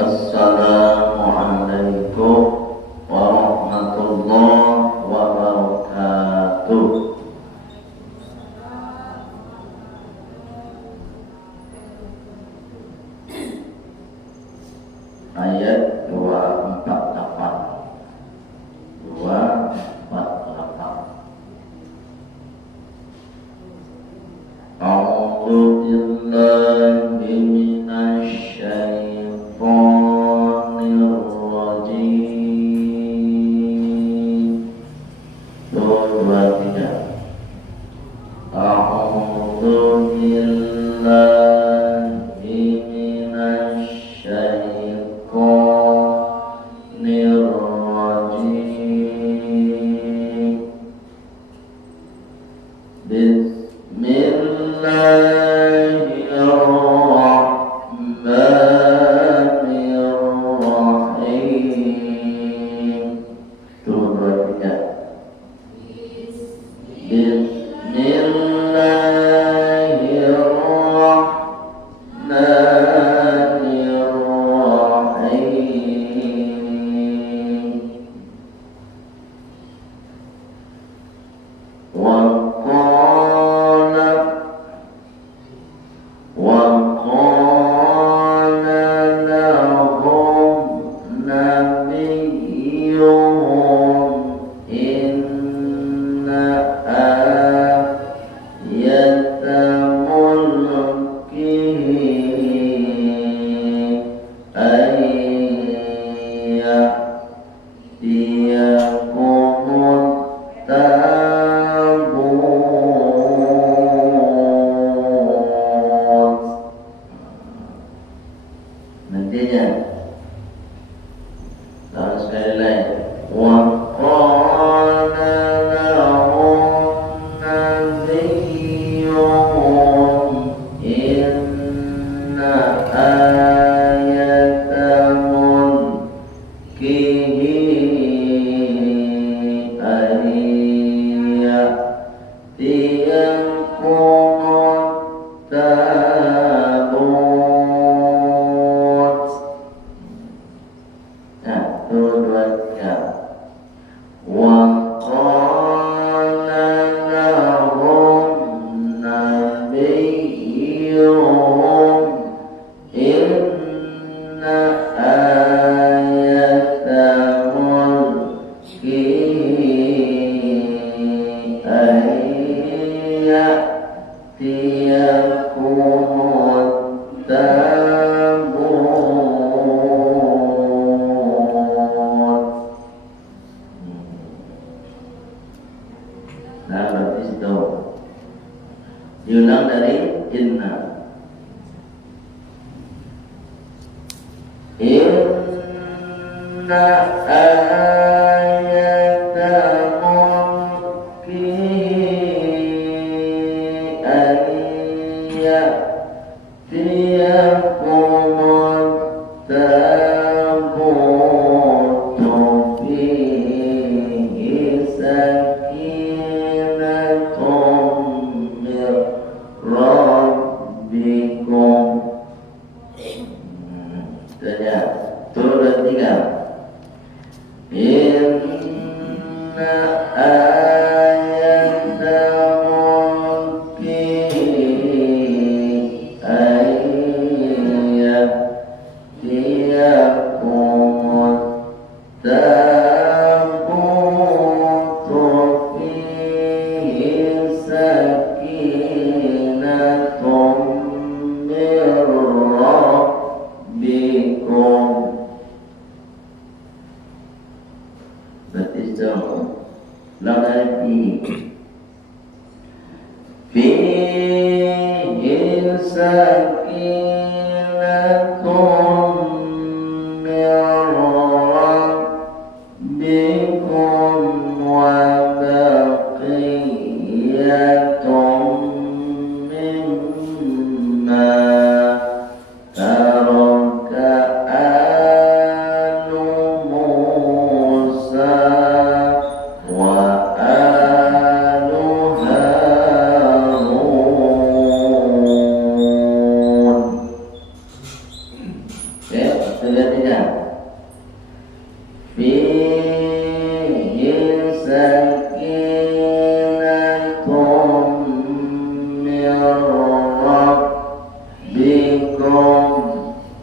Assalamualaikum warahmatullahi wabarakatuh. Ayat 248. A'udzu billahi minasy syaithanir rajim. 2, 2, 3. A'udzu billahi minasy syaithanir rajim. Bismillahirrahmanirrahim. 2, 2, 3. وقال لهم نبيهم إن آية ملكه أن يأتيكم التابوت. Nantinya lalu sekali lagi. Wa qala lahum nabiyyuhum inna ayata mulkihi an ya'tiyakum tabut. Nah, 2, 2, 3. Wa qala lahum nabiyyuhum inna ayata mulkihi an ya'tiyakum tabut. Nah, berarti itu diulang dari inna. Inna ayata mulkihi an ya'tiyakum tabutu fihi sakinatun mir rabbikum. Saja. 2, 3. Inna ayata mulkihi an ya'tiyakum tabutu fihi sakinatun mir rabbikum. Berarti jauh lagi fihi sakinatun mir rabbikum wa baqiyatun mimma taraka alu Musa wa alu 2, 3. Sudah tidak? Fihi sakinatun min rabbikum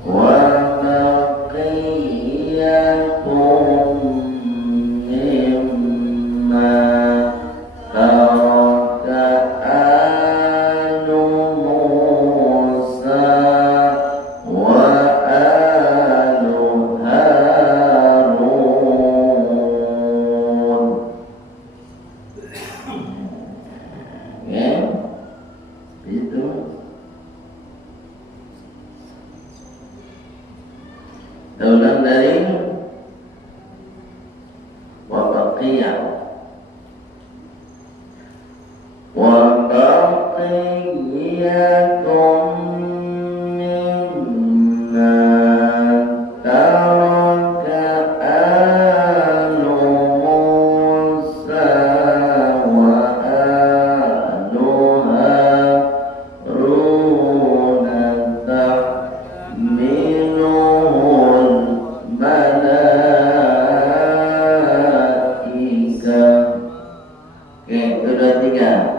wa baqiyatun mimma taraka alu Musa wa alu Harun. Ya, itu. Daulah dari wa baqiyah wa baqiyatun mimma taraka alu Musa wa alu Harun tahmiluhul malaikah. Oke, kedua tiga.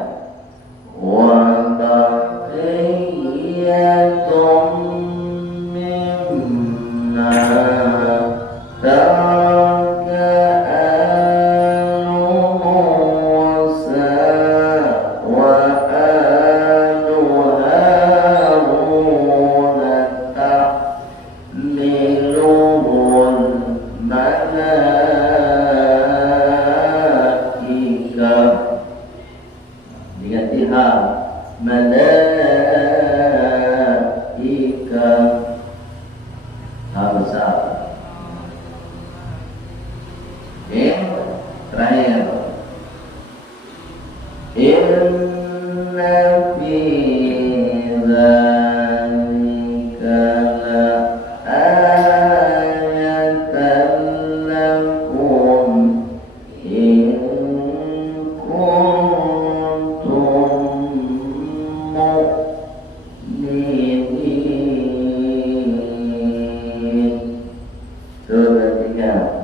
Wa baqiyatun mimma taraka alu Musa wa alu Harun tahmiluhul malaikah. Diganti ha, malaika, ha besar. Terakhir, inna fi dzalika la ayatan lakum in kuntum mu'minin. Surah 3.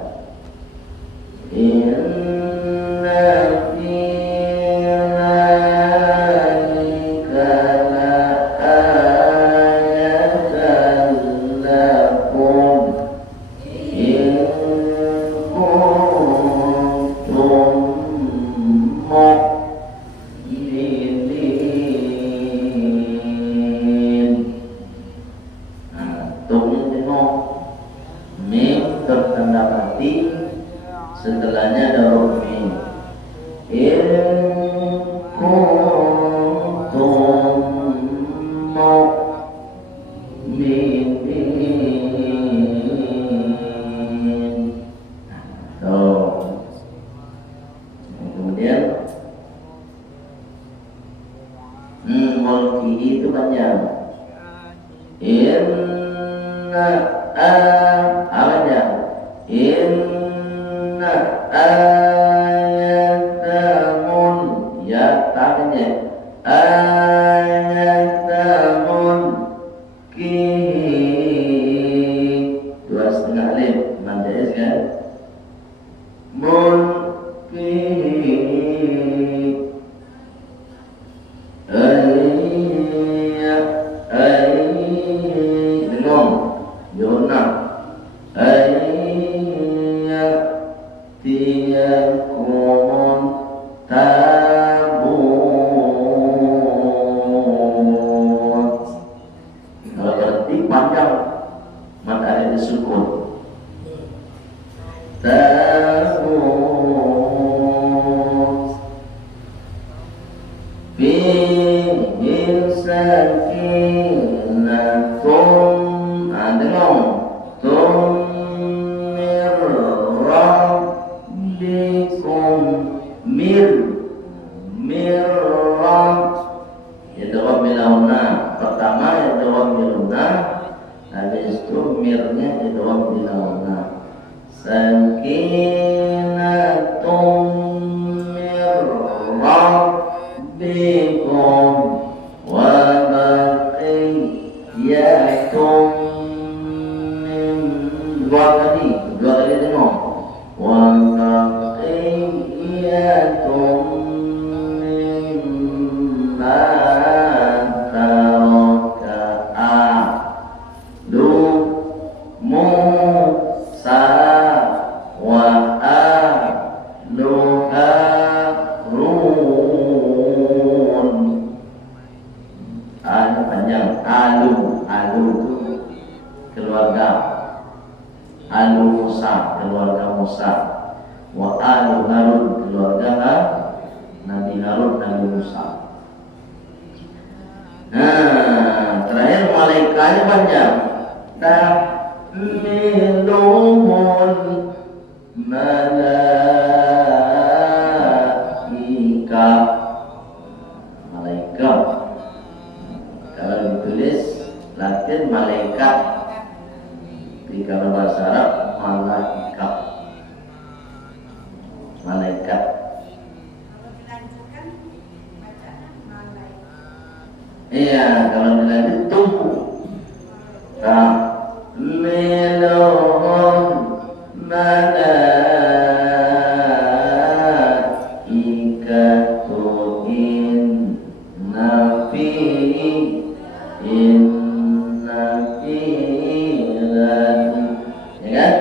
Inna fi dzalika la ayatan lakum in kuntum mu'minin. Tunggu tengok mim tertanda mati, setelahnya ada huruf mim. In kuntum mu'minin. Kemudian mulki itu panjang. Inna panjang. Inna ayatamun, ya tangannya ayatamun ki 2,5 alif mandas kan mulki belum Yona tiyakum tabut. Kalau berarti panjang mad ada disukun tabut fihi sakinatun adlum mir rabbikum mirrab ya jawab bilahuna. Pertama ya jawab bilahuna, habis itu mirnya ya jawab bilahuna. Sakinatun mir rabbikum wa baqiyatun mimma kedua kali tengok. Wa baqiyatum mimma taraka alu Musa wa alu Harun. Ada panjang. Alu itu keluarga. Alu Musa, keluarga Musa. Wa alu Harun, keluarga Nabi Harun, Nabi Musa. Nah, terakhir malaikatnya panjang. Tahmiluhul malaika. Malaikat. Kalau ditulis Latin malaikat. Tapi kalau bahasa Arab malaikat. Malaikat. Iya, kalau dilanjut tunggu. Tahmiluhul malaikatu inna fi ya kan?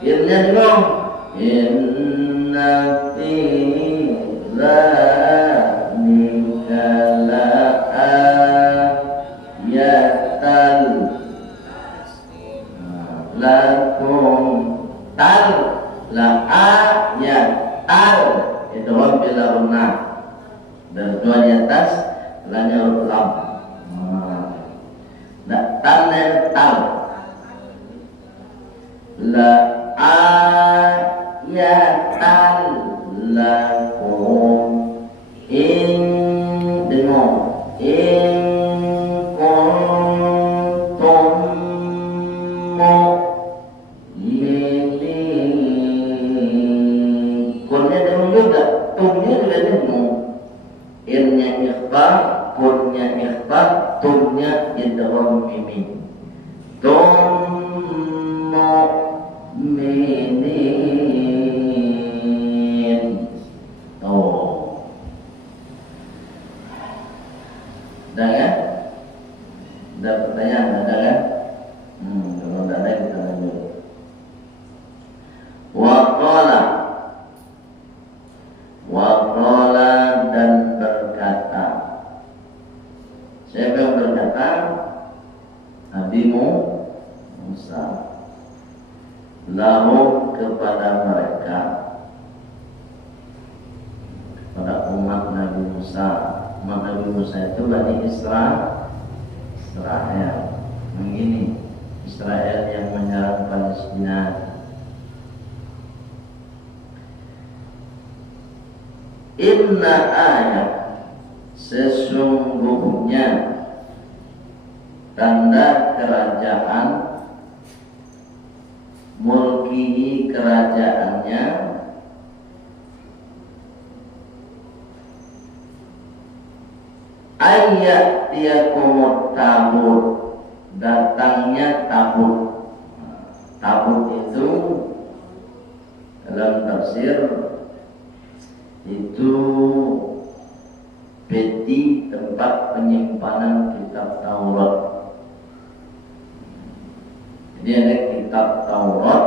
Inna dulu. Inna fi zalika la'ayatan lakum tal la'ayatan itu bila runah dan dua di atas lanya huruf lam. Talnya tal la'ayatan lakum in dengar in kuntum mu'minin. Kunnya dengar juga, tumnya juga dengar. Innya ikhfa, kunnya ikhfa, tumnya idgham mimi. Tum mu'minin. Oh. Ada kan? Ada pertanyaan, ada kan? Kalau tidak ada kita lanjut. Waqala dan berkata. Siapa yang berkata? Nabi Musa. Lahum kepada mereka, kepada umat Nabi Musa. Umat Nabi Musa itu Bani Israel. Begini, Israel yang menyerang Palestina. Inna ayat, sesungguhnya tanda kerajaan, mulkihi kerajaannya, ayat tiakumut tabut, datangnya tabut. Tabut itu dalam tafsir itu peti tempat penyimpanan kitab Taurat. Jadi ada kitab Taurat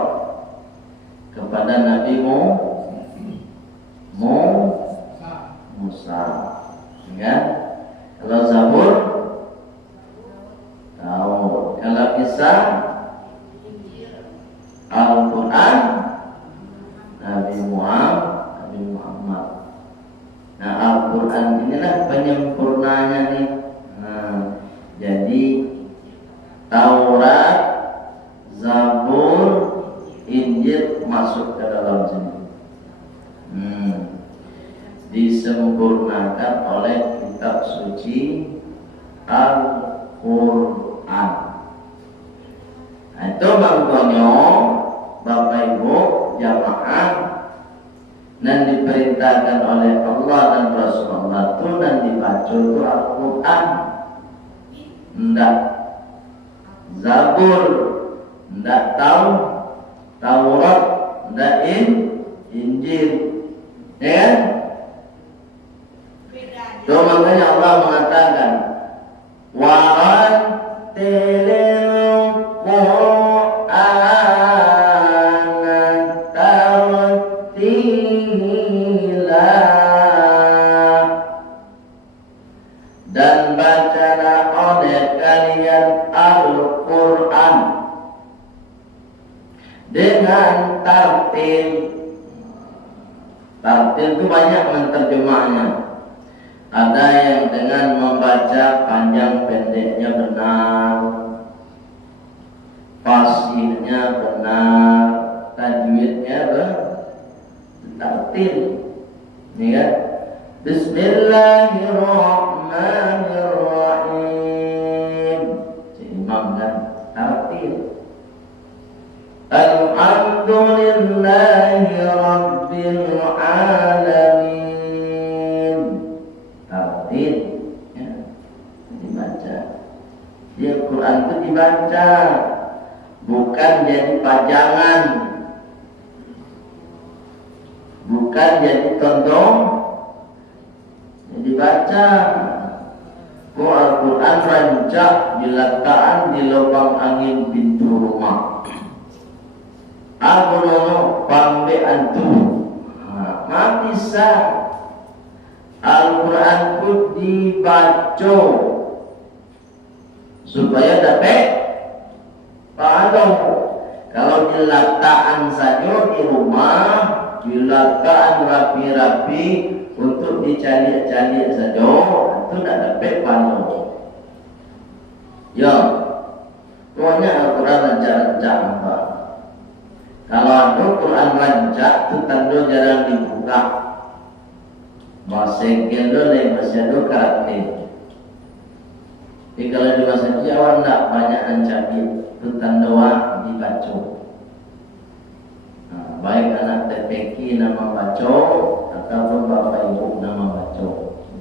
kepada Nabi Musa. Ya? Kalau Zabur tahu. Kalau kisah Al-Quran Nabi Muhammad. Nah, Al-Quran inilah penyempurnanya nih. Jadi Taurat, Zabur, Injil masuk ke dalam sini. Disempurnakan oleh kitab suci Al-Quran. Nah, itu makanya Bapak Ibu jamaah dan diperintahkan oleh Allah dan Rasulullah itu dan dibaca itu Al-Quran. Enggak Zabur, enggak tahu Taurat dan Injil. Ya kan? So, makanya Allah mengatakan warattilil Qur'ana tartila, dan bacalah oleh kalian Al-Quran dengan tartil. Tartil itu banyak menterjemahnya. Ada yang dengan membaca panjang pendeknya benar, fasihnya benar, tajwidnya tartil. Ini kan? Bismillahirrahmanirrahim. Imam kan tartil. Alhamdulillahi Rabbil Alamin. Tartil ya, dibaca. Ya, Quran itu dibaca, bukan jadi pajangan, bukan jadi tonton, dibaca. Al-Quran rancak diletakkan di lubang angin pintu rumah. Aku nono pambe antu mati sah. Al-Quran itu dibaca supaya dapat pahala. Kalau diletakkan saja di rumah, diletakkan rapi-rapi untuk dicari-cari saja, itu tidak dapat pahala. Ya, pokoknya Al-Quran rancak apa? Kalau ada Quran rancak itu tanda jarang dibuka. Bahasa Gendo dan bahasa itu karakter. Jadi kalau di bahasa Jawa tidak banyak ancaman, itu tanda dibaca. Nah, baik anak TPK nama baca ataupun bapak ibu nama baca.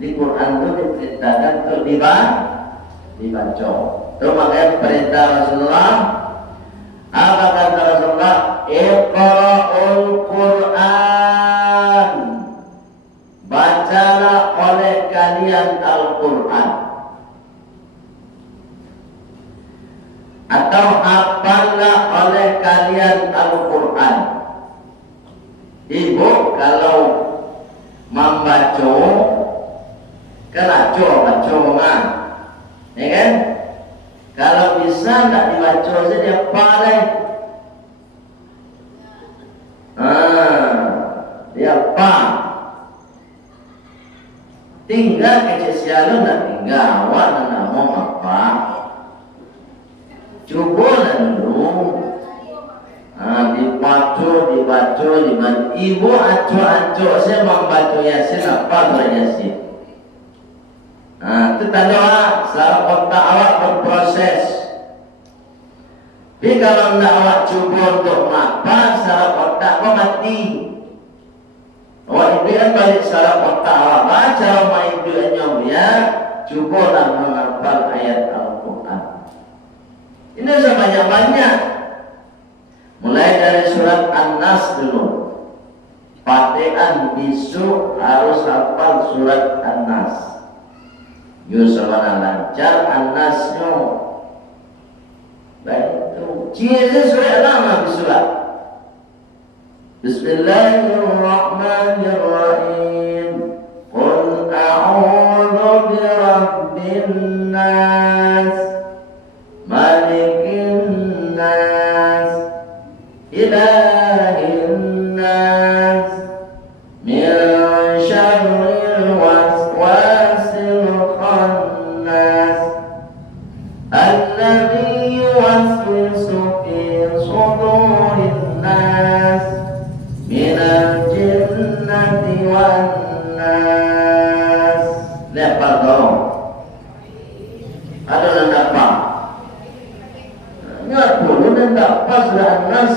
Di Quran itu diperintahkan untuk dibaca. Itu makanya perintah Rasulullah. Apa kata Rasulullah? Iqra'ul Quran. Bacalah oleh kalian Al-Quran. Atau hafallah oleh kalian Al-Quran. Ibu kalau membaca, kelaco baca memang, ya kan? Kalau bisa tidak dibaca saja paling. Dia apa? Tinggal kecesialan nak tinggal awak nak mau apa? Coba dulu. Dibaca. Ibu aco saya membaca Yasin apa surah Yasin. Itu tanda salah otak awak berproses. Tapi kalau tidak awak cuba untuk apa, salah otak kau mati. Awak itu kan balik salah otak awak. Baca awak itu ya, cubalah menghafal ayat Al-Quran. Ini sebanyak-banyak. Mulai dari surat An-Nas dulu. Fatihah besok harus hafal surat An-Nas. Yusufana lancar An-Nasnya. Baik itu. Ciri surat lama surat. Bismillahirrahmanirrahim. Qul a'udzu birabbin nas, malikin nas, ilahin nas, min syarril waswasil khannas, alladzi yuwaswisu fi sudurin nas, minal jinnati wan nas. Lepas dong. Ada yang dapat. Ingat dulu dan dapat surat An-Nas.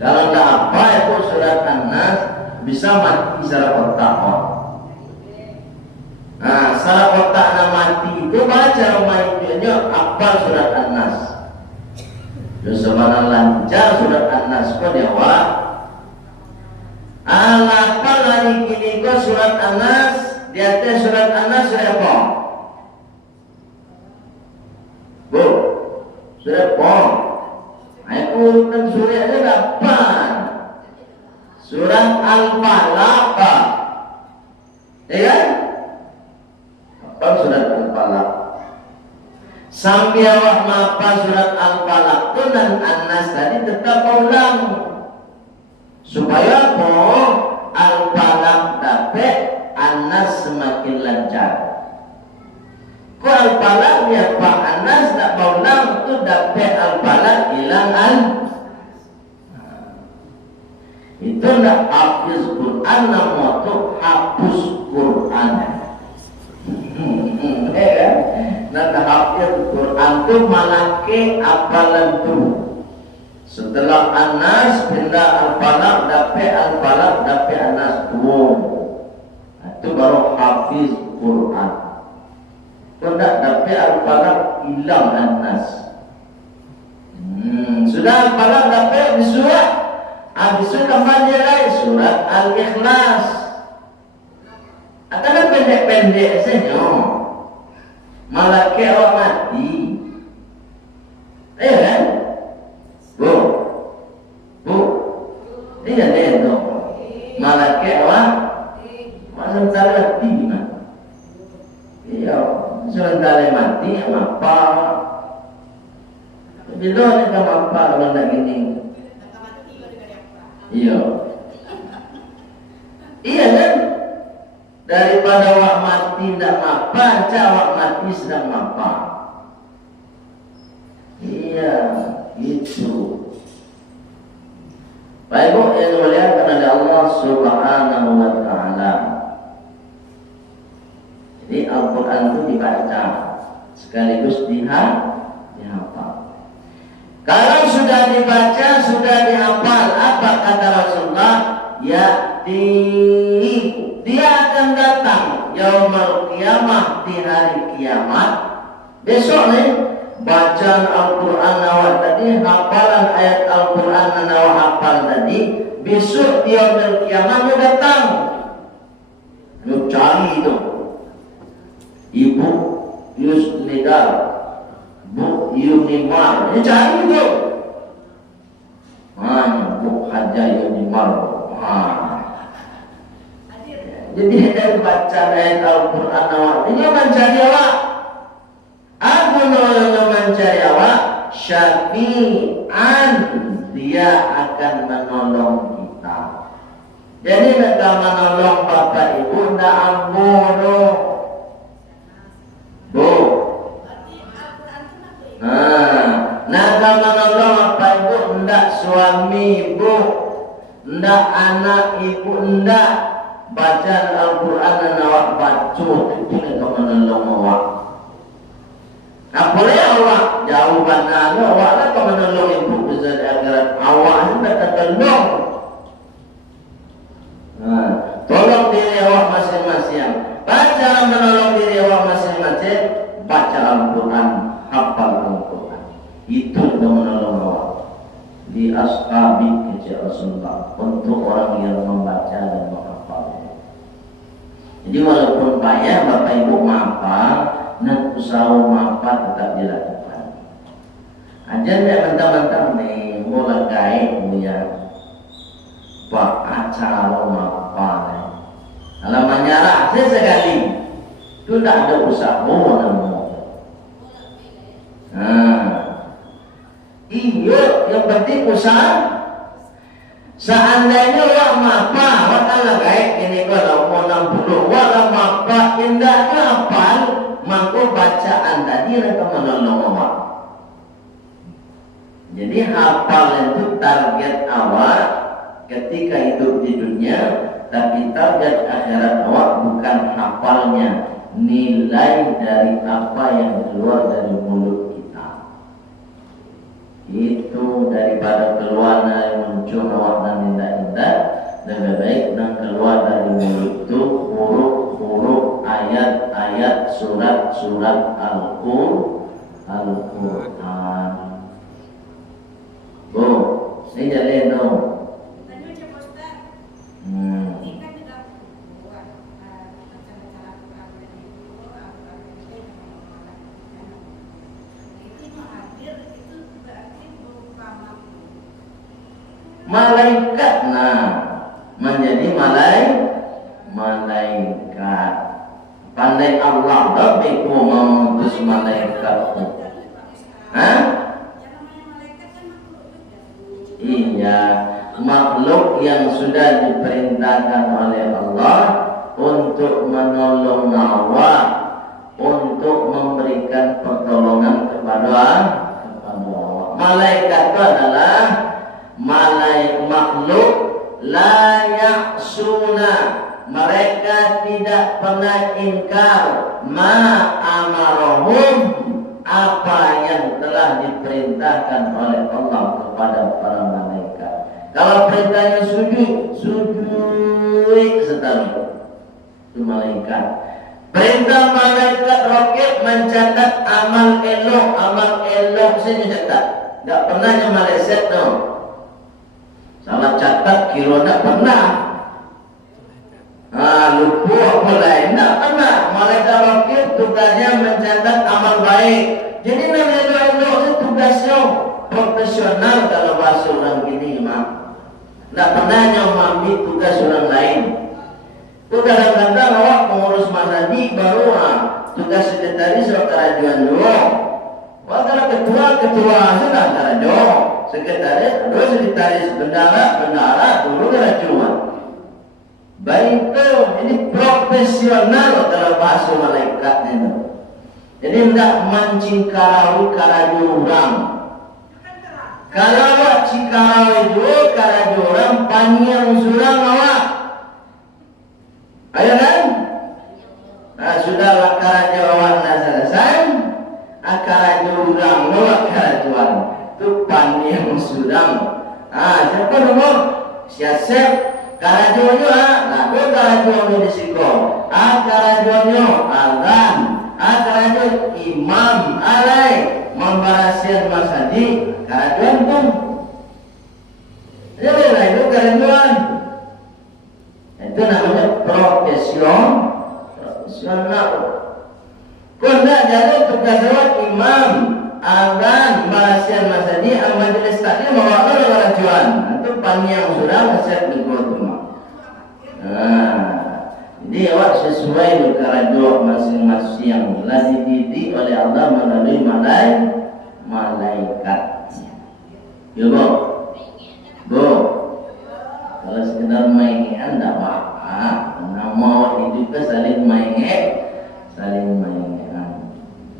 Kalau tak apa itu surat An-Nas bisa mati secara otak. Nah, secara otak mati itu baca rumah itu apa surat An-Nas. Yusufana lancar surat An-Nas ko dewa. Alapa lari kini ko surat An-Nas, diate surat An-Nas surat apa? Bu, surat apa? Aku urutan suratnya dapat. Surat Al-Falaq. Ya kan? Apa surat Al-Falaq? Sampai awak mapa surat Al-Falaq tu dan An-Nas tadi tetap ulang supaya apa? Al-Falaq dapat, An-Nas semakin lancar. Kau Al-Falaq dia Pak An-Nas tak ulang tu dapat Al-Falaq hilang itu nak hafiz Quran nama tu hapus Quran. Nak hafiz Quran tu malake apalan tu. Setelah An-Nas pindah Al-Falaq dapat Al-Falaq dapat An-Nas tu. Itu baru hafiz Quran. Kalau tak dapat Al-Falaq hilang An-Nas. Sudah Al-Falaq dapat disurat. Habis itu kembali lagi surat Al-Ikhlas. Atau pendek-pendek saja. Malah ke awak mati. Kan? Bu. Iya tu. Malah ke awak sementara mati mana? Iya, sementara mati apa? Bila ni kamu apa kalau nak gini? Iya kan? Daripada awak mati tidak mapa, awak mati sedang mapa. Iya, itu. Baik Bu, yang dimuliakan oleh Allah Subhanahu wa Ta'ala. Jadi Al-Quran itu dibaca sekaligus dihafal. Kalau sudah dibaca, sudah dihafal, apa kata Rasulullah? Dia akan datang yaumul qiyamah, di hari kiamat. Besok nih bacaan Al-Quran awak tadi, hafalan ayat Al-Quran awak hafal tadi, besok di yaumul kiamatnya datang. Lu cari itu Ibu Yusnidar, Bu Yunimar, cari itu. Bu Haja Yunimar. Jadi dari baca ayat Al-Quran awak ini mencari awak. Aku mencari awak syafi'an, dia akan menolong kita. Jadi mereka menolong bapak ibu tidak ampun. Bu. Nak menolong bapak ibu tidak suami ibu, tidak anak ibu, tidak bacaan Al-Quran dan awak baca itu mereka menolong awak. Boleh awak jauh banana awak lah kau menolong ibu besar di akhirat. Awak sudah tertolong. Tolong diri awak masing-masing. Baca menolong diri awak masing-masing. Baca Al-Quran, hafal Al-Quran. Itu sudah menolong awak. Di ashabi kecil Rasulullah untuk orang yang membaca dan menghafal. Jadi walaupun payah bapak ibu menghafal, nak usaha mampat tetap dilakukan. Ajar dia mentang-mentang nih mulai gaib punya pak acara mampat. Kalau menyerah sekali, itu tidak ada usaha namun. Iya, yang penting usaha. Seandainya wak mapa, wak kalah gaib ini kalau mau 60, wak mapa indahnya hafal. Maka bacaan tadi mereka menolong awak. Jadi hafal itu target awak ketika hidup di dunia, tapi target akhirat awak bukan hafalnya, nilai dari apa yang keluar dari mulut kita. Itu daripada keluar dari muncul awak dan indah-indah, lebih baik dan keluar dari mulut itu huruf-huruf, ayat-ayat, surat-surat Al-Quran. Ini jadi no. Malaikat, nah menjadi malaikat. Pandai Allah lebih mengutus malaikat. Hah? Iya, makhluk yang sudah diperintahkan oleh Allah untuk menolong nyawa, untuk memberikan pertolongan kepada Allah. Malaikat itu adalah makhluk la ya'suna, mereka tidak pernah ingkar ma amarahum, apa yang telah diperintahkan oleh Allah kepada para malaikat. Kalau perintahnya sujud setahun itu malaikat. Perintah malaikat rokib mencatat amal elok saja catat. Tak pernah yang meleset no. Salah catat kira tak pernah. Lupa mulai tak pernah. Malaikat rokib tugasnya mencatat amal baik. Jadi namanya elok itu tugasnya profesional kalau bahasa orang gini mah. Tak pernah yang mengambil tugas orang lain. Itu kadang-kadang awak pengurus masjid baru tugas sekretaris atau kerajuan dulu. Kalau ketua sudah kerajuan, sekretaris bendara dulu kerajuan. Baik itu, ini profesional kalau bahasa malaikat itu. Jadi tidak mancing karawi orang. Kalau awak cikarawi itu karawi orang panjang surang awak. Ayo kan? Sudahlah karajuan selesai. Karajuan orang nolak karajuan. Itu panjang surang. Siapa nomor? Siasep karajuannya. Nah, itu karajuannya disiko. Karajuannya azan. Karajuan imam alai membarasian masjid. Karajuan pun. Jadi itu karajuan. Itu namanya profesional. Kau tidak jadi tugas awak imam, azan, barasian masjid, majelis taklim awak tu kerajuan. Itu panjang sudah nasihat ikut rumah. Jadi awak sesuai dengan kerajuan masing-masing yang telah dididik oleh Allah melalui malaikat. Ya bu. Kalau sekedar mainan tidak apa-apa. Nama hidupnya saling mainan.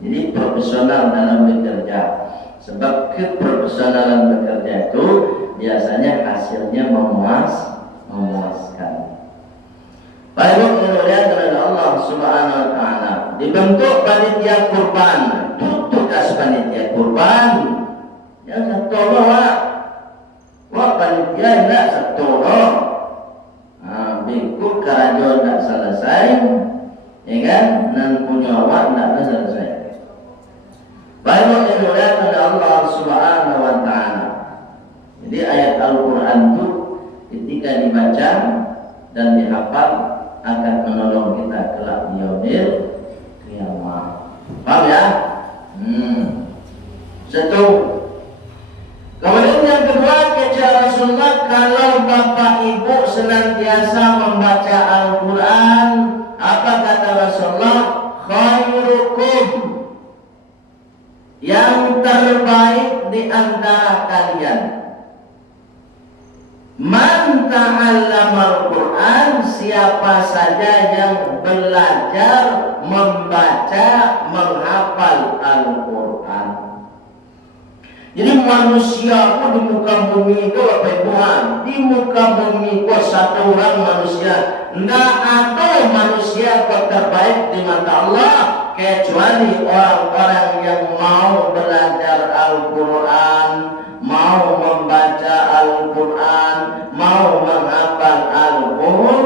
Jadi profesional dalam bekerja. Sebab keprofesionalan bekerja itu biasanya hasilnya memuaskan. Baik kemudian oleh Allah Subhanahu Wa Taala dibentuk panitia kurban. Itu tugas panitia kurban. Yang satu Allah. Wah panitia tidak satu loh. Biku kerajuan tidak selesai, ya kan? Dan punya awak tidak selesai. Baik kemudian oleh Allah Subhanahu Wa Taala. Jadi ayat Al-Quran itu ketika dibaca dan dihafal akan menolong kita kelak di yaumil qiyamah. Paham ya? Satu. Kemudian yang kedua, kata Rasulullah, kalau bapak ibu senantiasa membaca Al-Quran, apa kata Rasulullah? Khairukum, yang terbaik di antara kalian, man ta'allama Al-Quran, siapa saja yang belajar membaca, menghafal Al-Quran. Jadi manusia pun di muka bumi itu apa ibuan? Di muka bumi itu satu orang manusia. Tidak ada manusia yang terbaik di mata Allah kecuali orang-orang yang mau belajar Al-Quran, mau membaca Al-Quran, mau menghafal Al-Quran.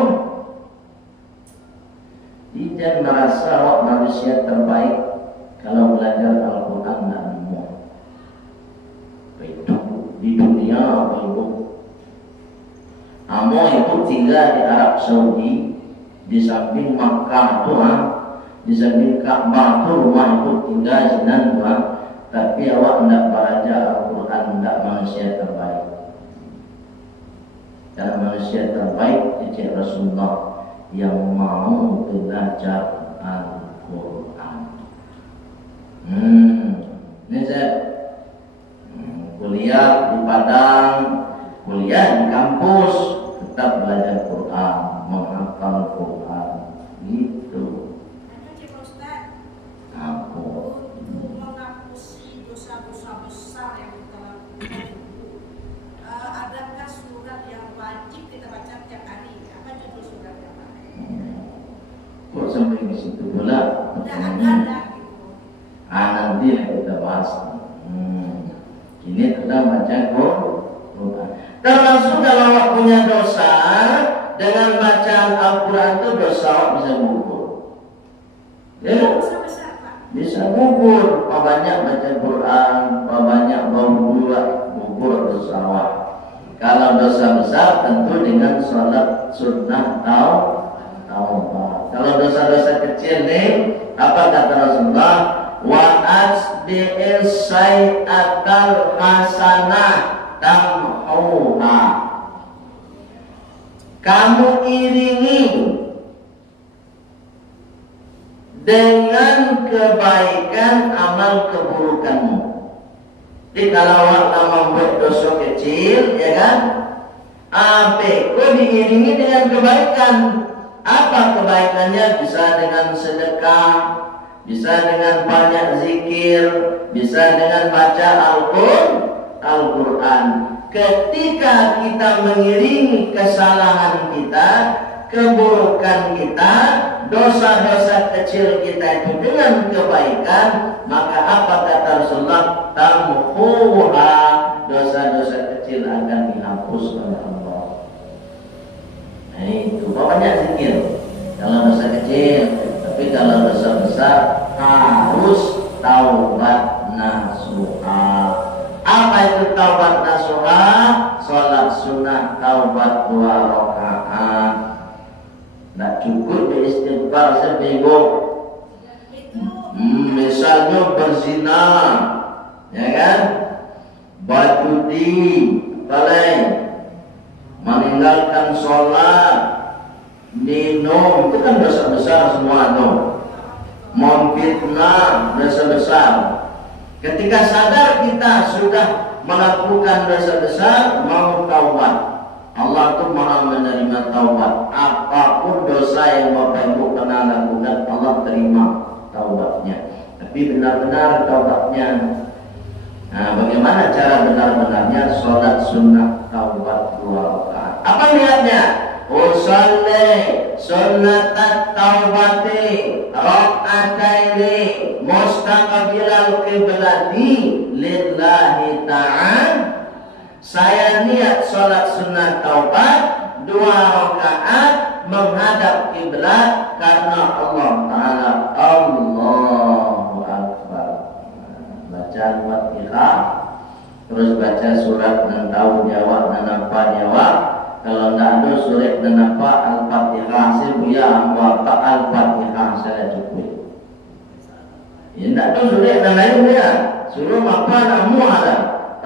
Tidak merasa manusia terbaik kalau belajar Al-Quran dan di dunia China apa itu. Amo itu tinggal di Arab Saudi, di samping Makkah tuh, di samping Ka'bah tuh rumah itu tinggal jenang tuh. Tapi awak tidak baca Al-Quran, tidak manusia terbaik. Karena manusia terbaik itu Rasulullah yang mau belajar Al-Quran. Ini saya kuliah di Padang, kuliah di kampus, tetap belajar Quran, menghafal Quran, gitu. Aku mengapusi dosa-dosa besar yang kita lakukan. Adakah surat yang wajib kita baca tiap hari? Apa judul surat yang mana? Kok sampai di situ pula? Udah ada gitu. Nanti kita bahas. Ini kita baca Quran. Termasuk kalau awak punya dosa, dengan bacaan Al-Quran itu dosa awak bisa gugur. Ya? Dosa besar, Pak. Bisa gugur. Apa banyak baca Quran, apa banyak gugur dosa awak. Kalau dosa besar tentu dengan sholat sunnah taubat. Kalau dosa-dosa kecil nih, apa kata Rasulullah? Wa asbi'is sayyatal hasanah tamhuha. Kamu iringi dengan kebaikan amal keburukanmu. Jadi kalau awak membuat dosa kecil, ya kan? Kok diiringi dengan kebaikan. Apa kebaikannya? Bisa dengan sedekah, bisa dengan banyak zikir, bisa dengan baca Al-Quran. Ketika kita mengiringi kesalahan kita, keburukan kita, dosa-dosa kecil kita itu dengan kebaikan, maka apa kata Rasulullah? Tamhuha, dosa-dosa kecil akan dihapus oleh Allah. Nah itu banyak zikir kalau dosa kecil, tapi kalau dosa besar harus taubat nasuha. Apa itu taubat nasuha? Sholat sunnah taubat 2 rakaat. Tidak cukup beristighfar seminggu. Misalnya berzina, ya kan? Berjudi, lain, meninggalkan sholat, minum, itu kan dosa besar semua tuh. Memfitnah, dosa besar. Ketika sadar kita sudah melakukan dosa besar, mau taubat, Allah tuh maha menerima taubat. Apapun dosa yang Bapak Ibu pernah lakukan, Allah terima taubatnya. Tapi benar-benar taubatnya. Nah, bagaimana cara benar-benarnya? Sholat sunnah taubat 2 rakaat. Apa niatnya? Usalli sunnatat taubati raka'ataini mustaqbilal qiblati lillahi ta'ala. Saya niat sholat sunnah taubat 2 rakaat menghadap kiblat karena Allah Ta'ala. Allahu Akbar. Baca Al-Fatihah, terus baca surat dan tahu jawab dan apa jawab. Kalau tidak ada surat dan apa Al-Fatihah, saya apa Al-Fatihah saya cukup. Ya tidak ada surat dan lain dia. Suruh apa namu ada.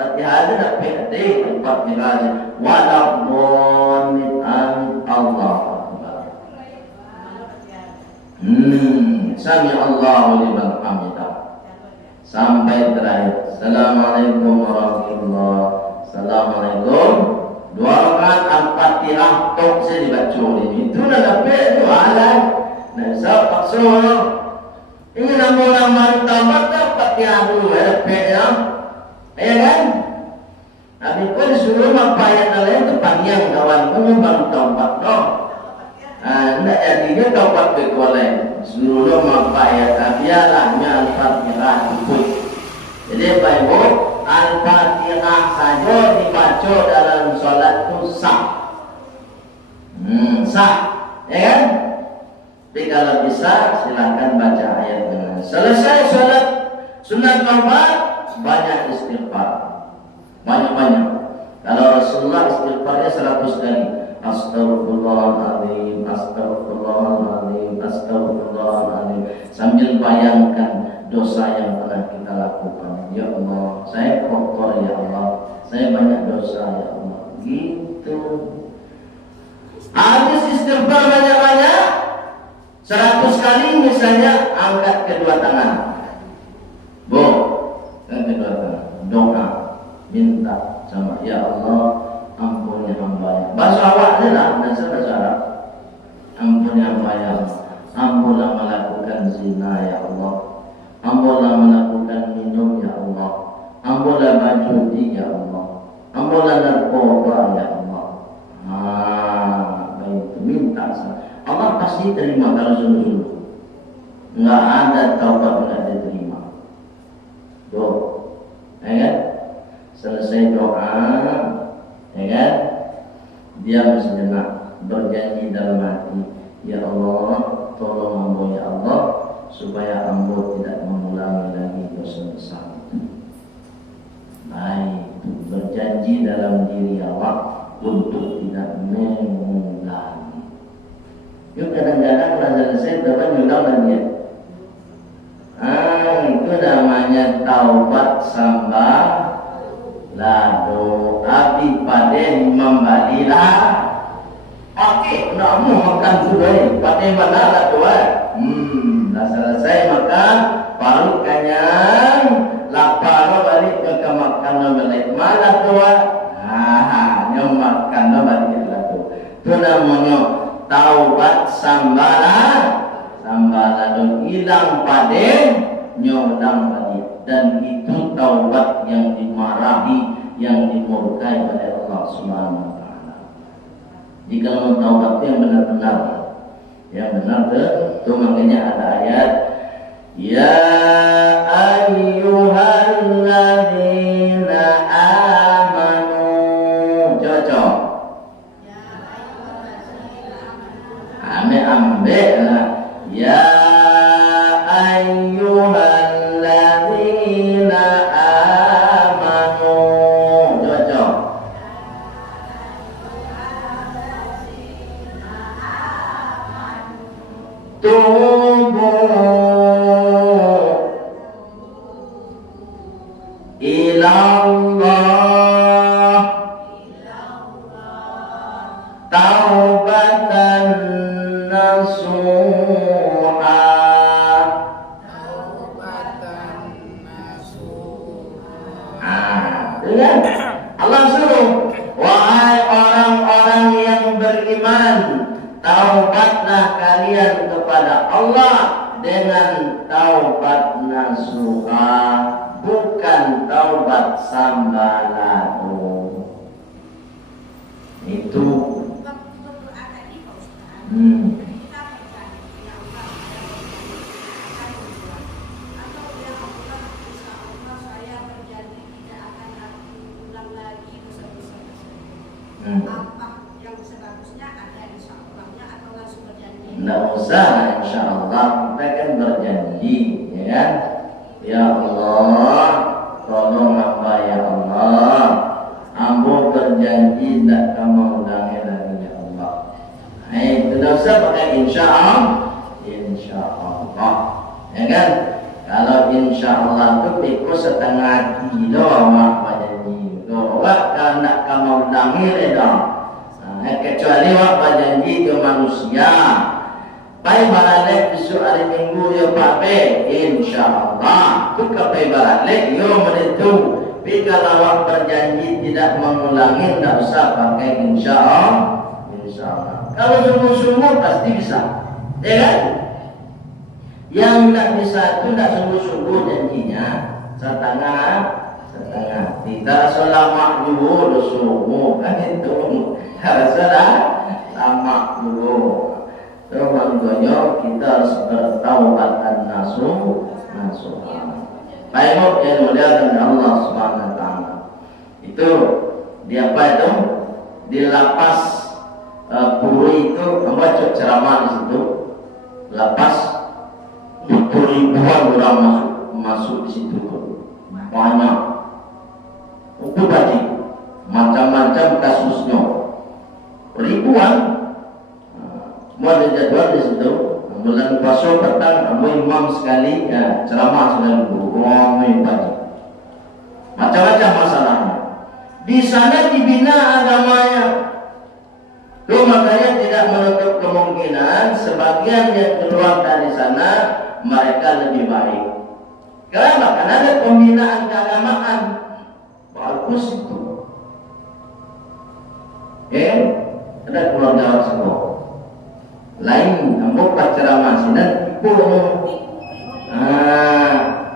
Fatihah ada tak pede Al-Fatihah walaupun Allah Akbar. Sami Allahu liman hamidah. Sampai terakhir. Assalamualaikum warahmatullahi wabarakatuh. Assalamualaikum. 2 rakaat Al-Fatihah tok saya dibaca ini. Itu dah dapat tu halan. Nah, saya paksa. Ini nama-nama tamat dah Fatihah dulu dapat ya. Ya kan? Tapi kau disuruh apa yang lain tu panjang kawan. Kamu baru taubat noh. Tidak jadinya taubat berkolek. Suruh apa ya? Biarlahnya Al-Fatihah cukup. Jadi Pak Ibu, Al-Fatihah saja dibaca dalam sholat itu sah. Sah, ya kan? Tapi kalau bisa silakan baca ayatnya. Selesai sholat sunat taubat, banyak istighfar, banyak-banyak. Astaghfirullahaladzim, astaghfirullahaladzim, astaghfirullahaladzim. Sambil bayangkan dosa yang pernah kita lakukan. Ya Allah, saya kotor ya Allah, saya banyak dosa ya Allah. Gitu. Habis istighfar banyak-banyak, 100 kali misalnya, angkat kedua tangan. Angkat kedua tangan. Doa, minta sama ya Allah, ampuni hamba. Bahasa awak je lah, dan bahasa Arab. Ampuni hamba ya Allah. Ampunlah melakukan zina ya Allah. Ampunlah melakukan minum ya Allah. Ampunlah berjudi ya Allah. Ampunlah narkoba ya Allah. Baik, minta sama Allah, pasti terima kalau sungguh-sungguh. Enggak ada taubat enggak diterima. Ya kan? Selesai doa, ya kan? Diam sejenak, berjanji dalam hati, ya Allah, tolong hamba ya Allah, supaya hamba tidak mengulangi lagi dosa besar. Baik, berjanji dalam diri awak untuk tidak mengulangi. Yuk kadang-kadang kalau selesai dapat nyulang lagi ya. Itu namanya taubat sambal lado. Abi pade membalilah. Oke, nak mau makan sudah. Pade mana lah tuan? Dah selesai makan, baru kenyang, lapar balik ke makan balik. Mana tuan? Nyom makan balik lah tu. Itu namanya taubat sambal lado. Hilang pade, nyodang balik. Dan itu taubat yang dimarahi, yang dimurkai oleh Allah Subhanahu wa taala. Jika mau taubat yang benar-benar, yang benar itu makanya ada ayat ya ayyuhalladzina amanu. Cocok. Ya ayyuhalladzina amanu. Ambil lah. Ya ayyuhalladzina amanu. Cocok. Tubu ilallah taubatan nasuha. Lihat, Allah suruh, wahai orang-orang yang beriman, taubatlah kalian kepada Allah dengan taubat nasuha, bukan taubat sambalado. Itu. Apa yang sebagusnya ada insya Allahnya atau langsung berjanji? Tidak usah, insya Allah kita kan berjanji, ya kan? Ya Allah, tolong hamba ya Allah, hamba berjanji tidak akan mengulangi lagi ya Allah. Tidak usah pakai insya Allah, ya kan? Kalau insya Allah itu ikut setengah kilo awak berjanji. Awak kan nak kamu ulangi dah. Kecuali awak berjanji ke manusia. Pai balik besok hari Minggu ya Pak B, insya-Allah. Tu pai balik yo menentu. Tapi kalau awak berjanji tidak mengulangi, tidak usah pakai insya-Allah. Kalau sungguh-sungguh pasti bisa. Ya kan? Yang tidak bisa itu tidak sungguh-sungguh janjinya. Setengah. Tidak selama dulu sungguh kan itu. Harus lama dulu. Makanya kita harus bertaubatan nasuha. Baik yang mulia dan Allah Subhanahu wa taala. Itu di apa itu? Di lapas Puri itu membaca ceramah di situ. Lapas ribuan orang masuk di situ. Banyak. Itu tadi macam-macam kasusnya. Ribuan jadwal di situ. Bulan puasa petang kamu imam sekali ya ceramah sekali ngomongin pagi. Macam-macam masalahnya. Di sana dibina agamanya. Tuh makanya tidak menutup kemungkinan sebagian yang keluar dari sana mereka lebih baik. Kenapa? Karena ada pembinaan keagamaan. Bagus itu. Ada keluarga semua. Lain, kamu ceramah sini, ibu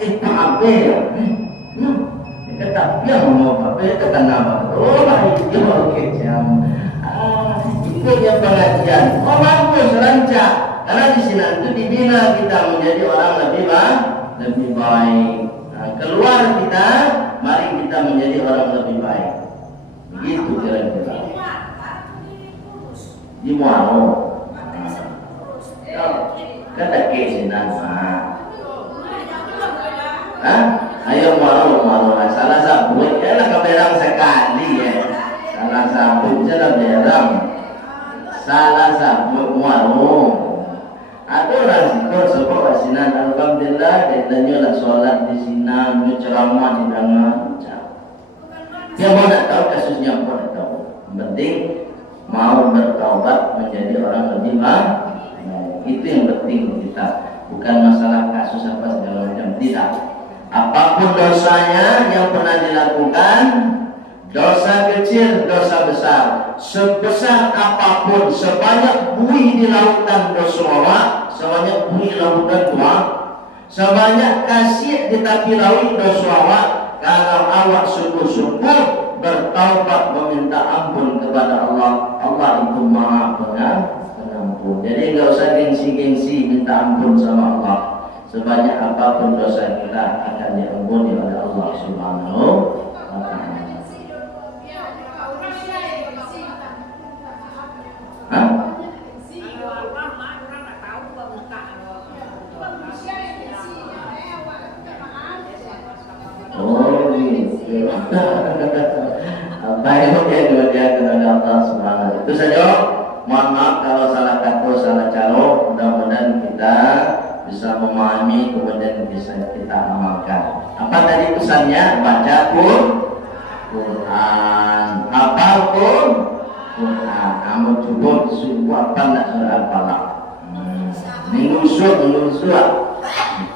itu apa ya? Kata dia mau apa? Kata nama. Oh, itu oke jam. Itu yang pengajian. Oh bagus, lancar. Karena di sini itu dibina kita menjadi orang lebih baik. Keluar kita, mari kita menjadi orang lebih baik. Begitu kira-kira. Di Muaro. Kata kesinan ayo malu salah sabut lah keberang sekali ya salah sabut salah berang salah sabut malu ada orang sikor sebab kesinan alhamdulillah dia lah sholat di sini ceramah di dalam dia mau nak tahu kasusnya apa nak tahu penting mau bertaubat menjadi orang lebih baik. Itu yang penting kita, bukan masalah kasus apa segala macam, tidak. Apapun dosanya yang pernah dilakukan, dosa kecil, dosa besar, sebesar apapun, sebanyak buih di lautan dosa, sebanyak buih lautan tua, sebanyak kasih di tepi laut dosa, kalau awak sungguh-sungguh bertaubat meminta ampun kepada Allah, Allah itu Maha Pengampun. Jadi enggak usah gengsi-gengsi minta ampun sama Allah. Sebanyak apapun dosa kita akan diampuni oleh Allah Subhanahu wa taala. Oh gitu. Apa yang dia kepada Allah Subhanahu. Itu saja. Mohon maaf kalau salah kata, salah cara. Mudah-mudahan kita bisa memahami kemudian bisa kita amalkan. Apa tadi pesannya? Baca Quran, hafal Quran. Kamu cukup subuh apa nak surah Al-Falaq? Mengusut.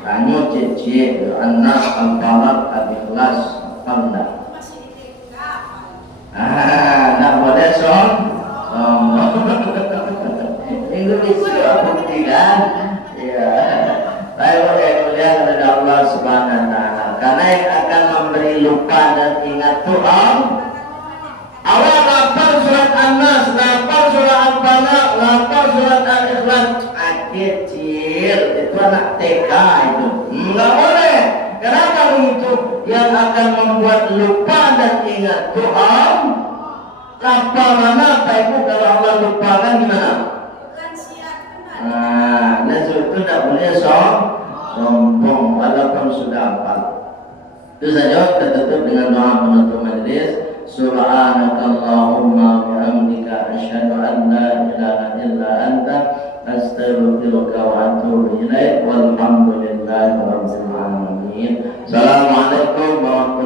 Tanya cek An-Nas, Al-Falaq, Al-Ikhlas, apa enggak? Nak boleh Indonesia bukti kan? Ya. Saya mulia kepada Allah Subhanahu wa taala. Karena yang akan memberi lupa dan ingat Tuhan. Awal lapar surat An-Nas, lapar surat Al-Falaq, lapar surat Al-Ikhlas. Kecil itu anak TK itu. Enggak boleh. Kenapa begitu? Yang akan membuat lupa dan ingat Tuhan. Lapar mana Pak Ibu kalau Allah lupakan gimana? Itu tidak boleh sombong walaupun sudah hafal. Itu saja kita tutup dengan doa penutup majlis. Subhanakallahumma wa bihamdika asyhadu an la ilaha illa anta astaghfiruka wa atubu ilaik walhamdulillahi rabbil alamin. Assalamualaikum warahmatullahi wabarakatuh.